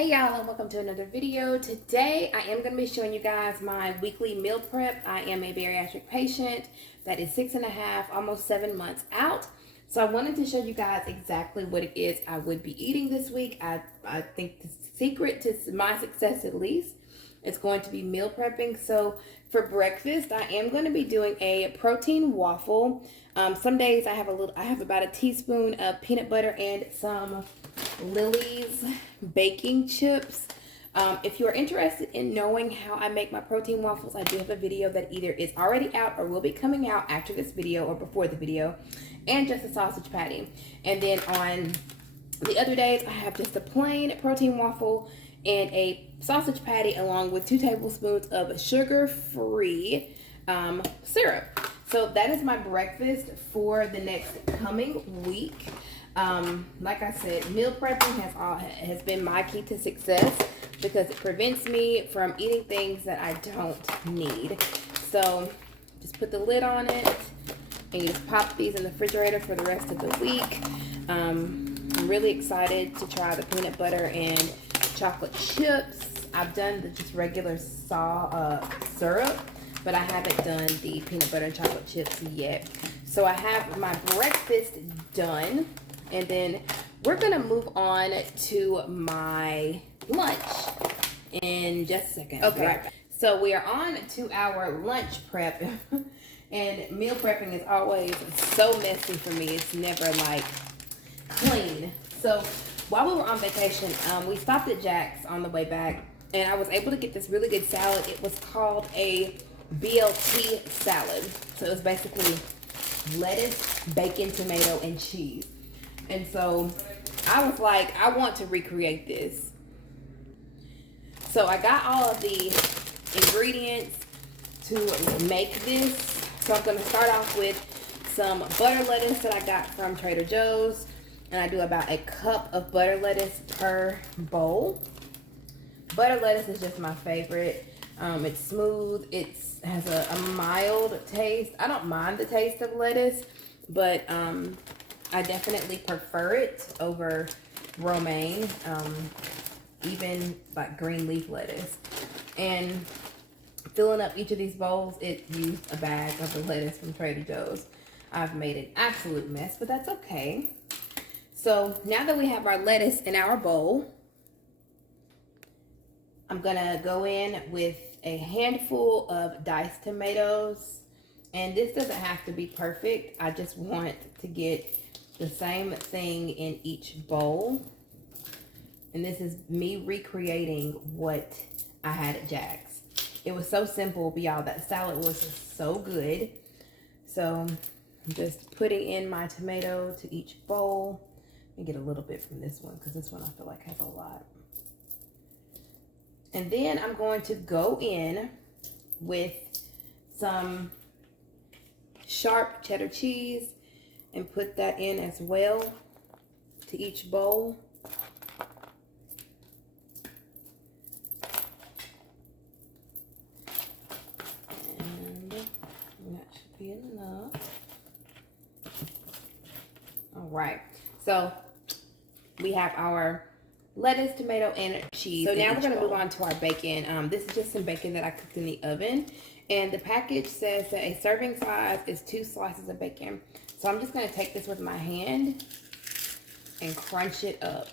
Hey y'all, and welcome to another video. Today I am going to be showing you guys my weekly meal prep. I am a bariatric patient that is 6.5, almost 7 months out. So I wanted to show you guys exactly what it is I would be eating this week. I think the secret to my success, at least, is going to be meal prepping. So for breakfast, I am going to be doing a protein waffle. Some days I have about a teaspoon of peanut butter and some Lbs baking chips. If you are interested in knowing how I make my protein waffles, I do have a video that either is already out or will be coming out after this video or before the video, and just a sausage patty. And then on the other days, I have just a plain protein waffle and a sausage patty along with 2 tablespoons of sugar-free syrup. So that is my breakfast for the next coming week. Like I said, meal prepping has been my key to success because it prevents me from eating things that I don't need. So just put the lid on it and you just pop these in the refrigerator for the rest of the week. I'm really excited to try the peanut butter and chocolate chips. I've done the just regular syrup, but I haven't done the peanut butter and chocolate chips yet. So I have my breakfast done, and then we're gonna move on to my lunch in just a second. Okay, right. So we are on to our lunch prep, and meal prepping is always so messy for me. It's never like clean. So while we were on vacation, we stopped at Jack's on the way back, and I was able to get this really good salad. It was called a BLT salad. So it was basically lettuce, bacon, tomato, and cheese. And so I was like, I want to recreate this. So I got all of the ingredients to make this. So I'm going to start off with some butter lettuce that I got from Trader Joe's. And I do about a cup of butter lettuce per bowl. Butter lettuce is just my favorite. It's smooth. It has a mild taste. I don't mind the taste of lettuce, but I definitely prefer it over romaine, even like green leaf lettuce. And filling up each of these bowls, it used a bag of the lettuce from Trader Joe's. I've made an absolute mess, but that's okay. So now that we have our lettuce in our bowl, I'm gonna go in with a handful of diced tomatoes. And this doesn't have to be perfect. I just want to get the same thing in each bowl. And this is me recreating what I had at Jack's. It was so simple, but y'all, that salad was so good. So I'm just putting in my tomato to each bowl. Let me get a little bit from this one because this one I feel like has a lot. And then I'm going to go in with some sharp cheddar cheese and put that in as well to each bowl. And that should be enough. All right, so we have our lettuce, tomato, and cheese. So now we're going to move on to our bacon. This is just some bacon that I cooked in the oven. And the package says that a serving size is 2 slices of bacon. So I'm just going to take this with my hand and crunch it up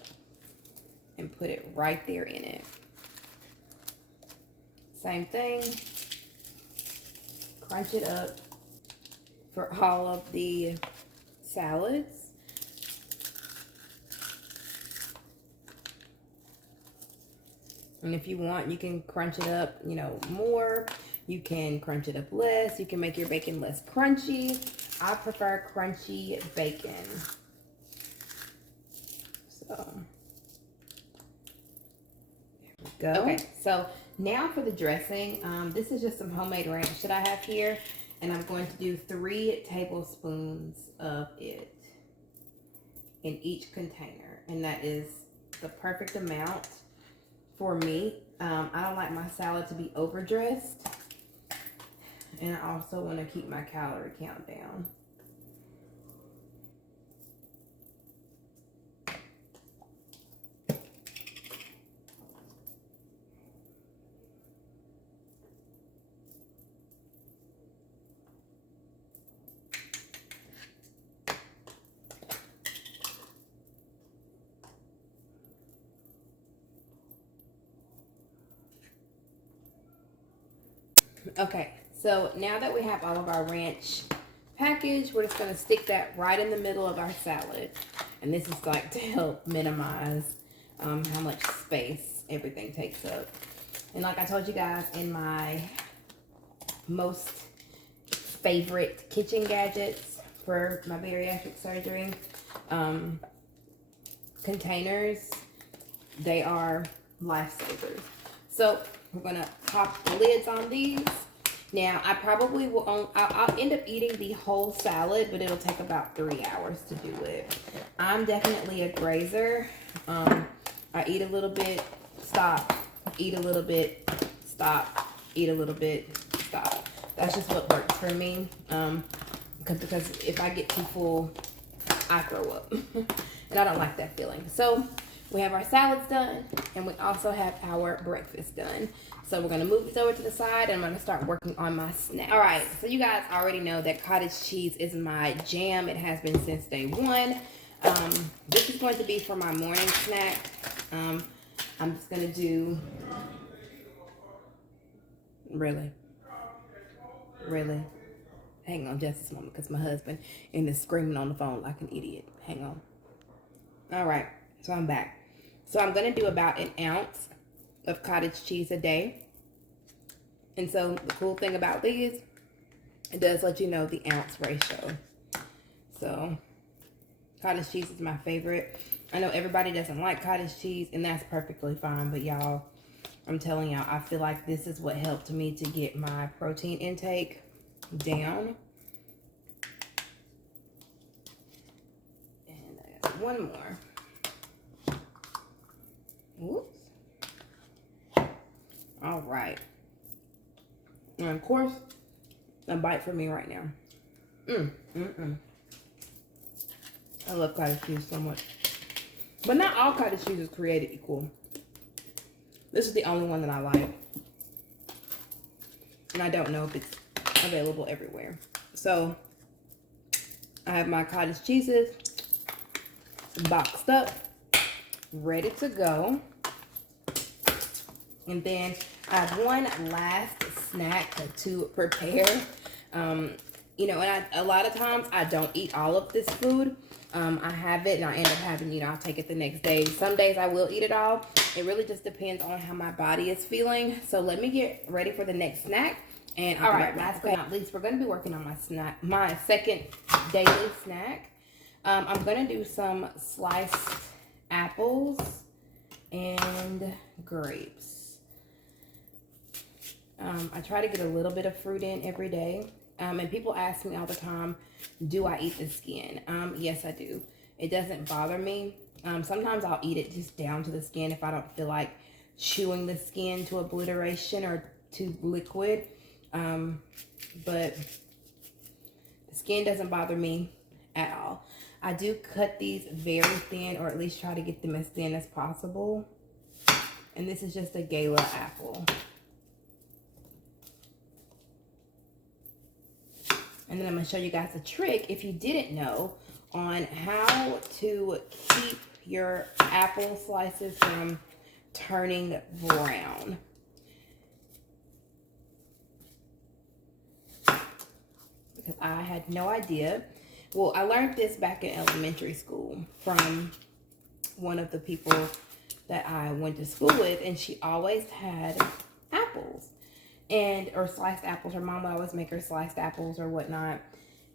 and put it right there in it. Same thing. Crunch it up for all of the salads. And if you want, you can crunch it up, more. You can crunch it up less. You can make your bacon less crunchy. I prefer crunchy bacon. So, there we go. Okay, so now for the dressing. This is just some homemade ranch that I have here. And I'm going to do 3 tablespoons of it in each container. And that is the perfect amount for me. I don't like my salad to be overdressed, and I also want to keep my calorie count down. Okay, so now that we have all of our ranch packaged, we're just going to stick that right in the middle of our salad. And this is like to help minimize how much space everything takes up. And like I told you guys in my most favorite kitchen gadgets for my bariatric surgery, containers, they are lifesavers. So we're gonna pop the lids on these. Now I probably will, I'll end up eating the whole salad, but it'll take about 3 hours to do it. I'm definitely a grazer. I eat a little bit, stop, eat a little bit, stop, eat a little bit, stop. That's just what works for me. Because if I get too full, I throw up. And I don't like that feeling. So we have our salads done, and we also have our breakfast done. So we're gonna move this over to the side, and I'm gonna start working on my snack. All right, so you guys already know that cottage cheese is my jam. It has been since day one. This is going to be for my morning snack. I'm just gonna do, really? Hang on just a moment, because my husband is screaming on the phone like an idiot. Hang on. All right, so I'm back. So I'm gonna do about an ounce of cottage cheese a day. And so the cool thing about these, it does let you know the ounce ratio. So cottage cheese is my favorite. I know everybody doesn't like cottage cheese, and that's perfectly fine, but y'all, I'm telling y'all, I feel like this is what helped me to get my protein intake down. And I got one more. Whoops. All right. And of course, a bite for me right now. I love cottage cheese so much. But not all cottage cheese is created equal. This is the only one that I like. And I don't know if it's available everywhere. So I have my cottage cheeses boxed up, ready to go. And then I have one last snack to prepare. You know, and a lot of times I don't eat all of this food. I have it and I end up having, you know, I'll take it the next day. Some days I will eat it all. It really just depends on how my body is feeling. So let me get ready for the next snack. And all right, last but not least, we're going to be working on my second daily snack. I'm going to do some sliced apples and grapes. I try to get a little bit of fruit in every day. And people ask me all the time, do I eat the skin? Yes, I do. It doesn't bother me. Sometimes I'll eat it just down to the skin if I don't feel like chewing the skin to obliteration or to liquid. But the skin doesn't bother me at all. I do cut these very thin, or at least try to get them as thin as possible. And this is just a gala apple. And then I'm going to show you guys a trick, if you didn't know, on how to keep your apple slices from turning brown. Because I had no idea. Well, I learned this back in elementary school from one of the people that I went to school with, and she always had apples. Or sliced apples. Her mom would always make her sliced apples or whatnot,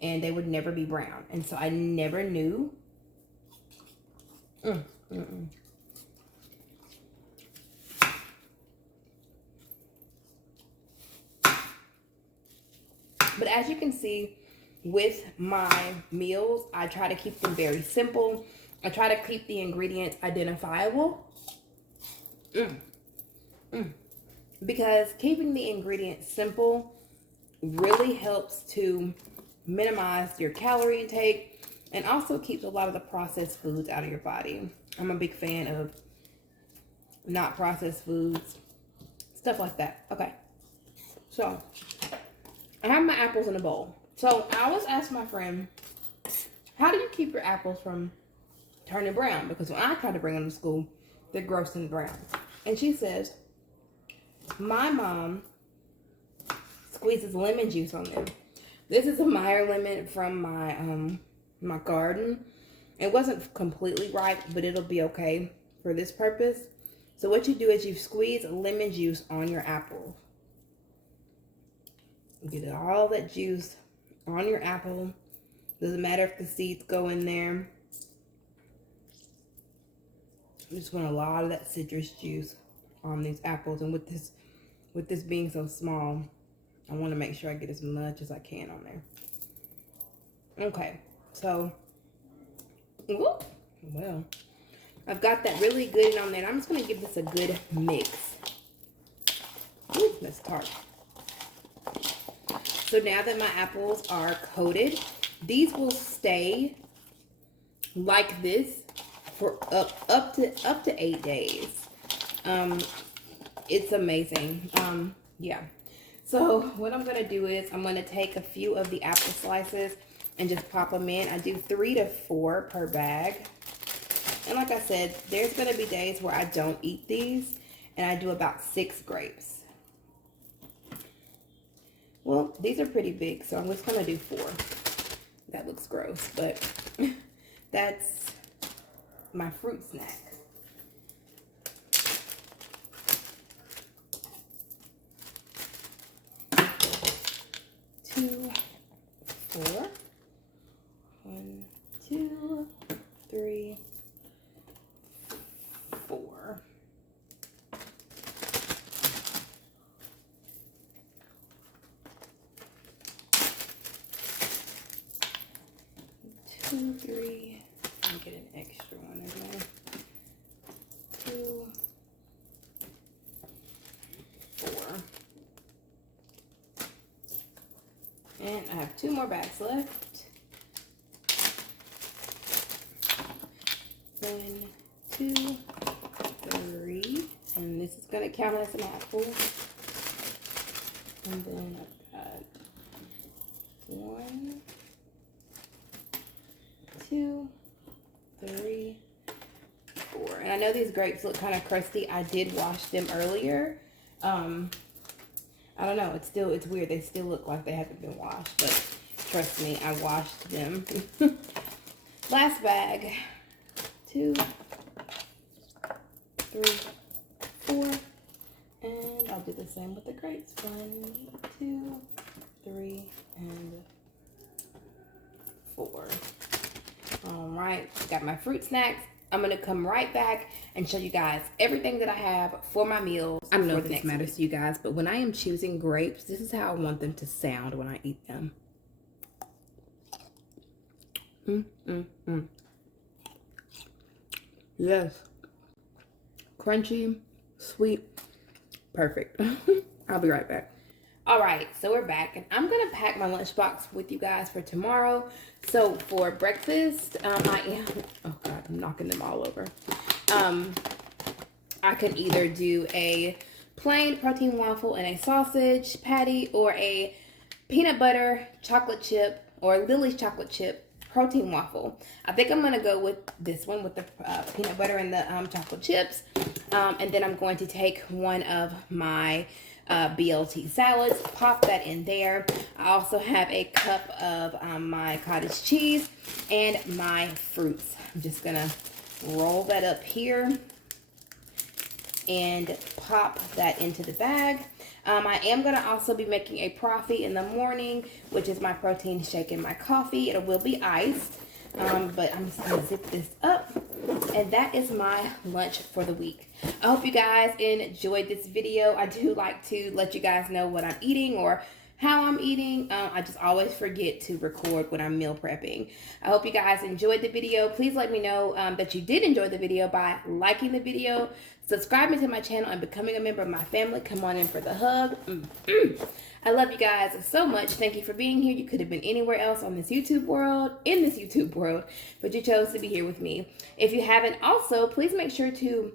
and they would never be brown. And so I never knew. But as you can see, with my meals, I try to keep them very simple. I try to keep the ingredients identifiable. Because keeping the ingredients simple really helps to minimize your calorie intake and also keeps a lot of the processed foods out of your body. I'm a big fan of not processed foods, stuff like that. Okay, so I have my apples in a bowl. So I always ask my friend, how do you keep your apples from turning brown? Because when I try to bring them to school, they're gross and brown. And she says, my mom squeeze this lemon juice on them. This is a Meyer lemon from my my garden. It wasn't completely ripe, but it'll be okay for this purpose. So what you do is you squeeze lemon juice on your apple. Get all that juice on your apple. Doesn't matter if the seeds go in there. I just want a lot of that citrus juice on these apples. And with this being so small, I want to make sure I get as much as I can on there. Okay, so, well, I've got that really good on there. I'm just going to give this a good mix. Ooh, that's tart. So now that my apples are coated, these will stay like this for up to 8 days. It's amazing. Yeah. So what I'm gonna do is I'm gonna take a few of the apple slices and just pop them in. I do 3 to 4 per bag. And like I said, there's gonna be days where I don't eat these, and I do about 6 grapes. Well, these are pretty big, so I'm just gonna do 4. That looks gross, but that's my fruit snack. Two, 4. 1, 2, 3, 4. Two, 3. Let me get an extra one in there. 2, 4. And I have 2 more bags left. 1, 2, 3. And this is going to count as an apple. And then I've got 1, 2, 3, 4. And I know these grapes look kind of crusty. I did wash them earlier. I don't know. It's weird. They still look like they haven't been washed, but trust me, I washed them. Last bag. 2, 3, 4. And I'll do the same with the grapes. 1, 2, 3, and 4. All right, got my fruit snacks. I'm gonna come right back and show you guys everything that I have for my meals. I don't know if this matters to you guys, but when I am choosing grapes, this is how I want them to sound when I eat them. Yes. Crunchy, sweet, perfect. I'll be right back. All right, so we're back, and I'm gonna pack my lunchbox with you guys for tomorrow. So for breakfast, I am, oh God, I'm knocking them all over. I can either do a plain protein waffle and a sausage patty, or a peanut butter chocolate chip or Lily's chocolate chip protein waffle. I think I'm gonna go with this one with the peanut butter and the chocolate chips. And then I'm going to take one of my BLT salads, pop that in there. I also have a cup of my cottage cheese and my fruits. I'm just gonna roll that up here and pop that into the bag. I am gonna also be making a Profi in the morning, which is my protein shake and my coffee. It will be iced, but I'm just gonna zip this up, and that is my lunch for the week. I hope you guys enjoyed this video. I do like to let you guys know what I'm eating or how I'm eating. I just always forget to record when I'm meal prepping. I hope you guys enjoyed the video. Please let me know that you did enjoy the video by liking the video, subscribing to my channel, and becoming a member of my family. Come on in for the hug. I love you guys so much. Thank you for being here. You could have been anywhere else on this YouTube world, but you chose to be here with me. If you haven't also, please make sure to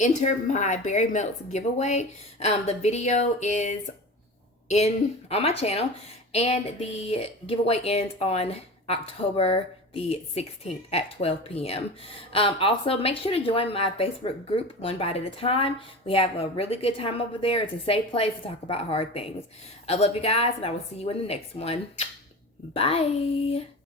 enter my Berry Melts giveaway. The video is on my channel, and the giveaway ends on October the 16th at 12 p.m. Also, make sure to join my Facebook group, One Bite at a Time. We have a really good time over there. It's a safe place to talk about hard things. I love you guys, and I will see you in the next one. Bye.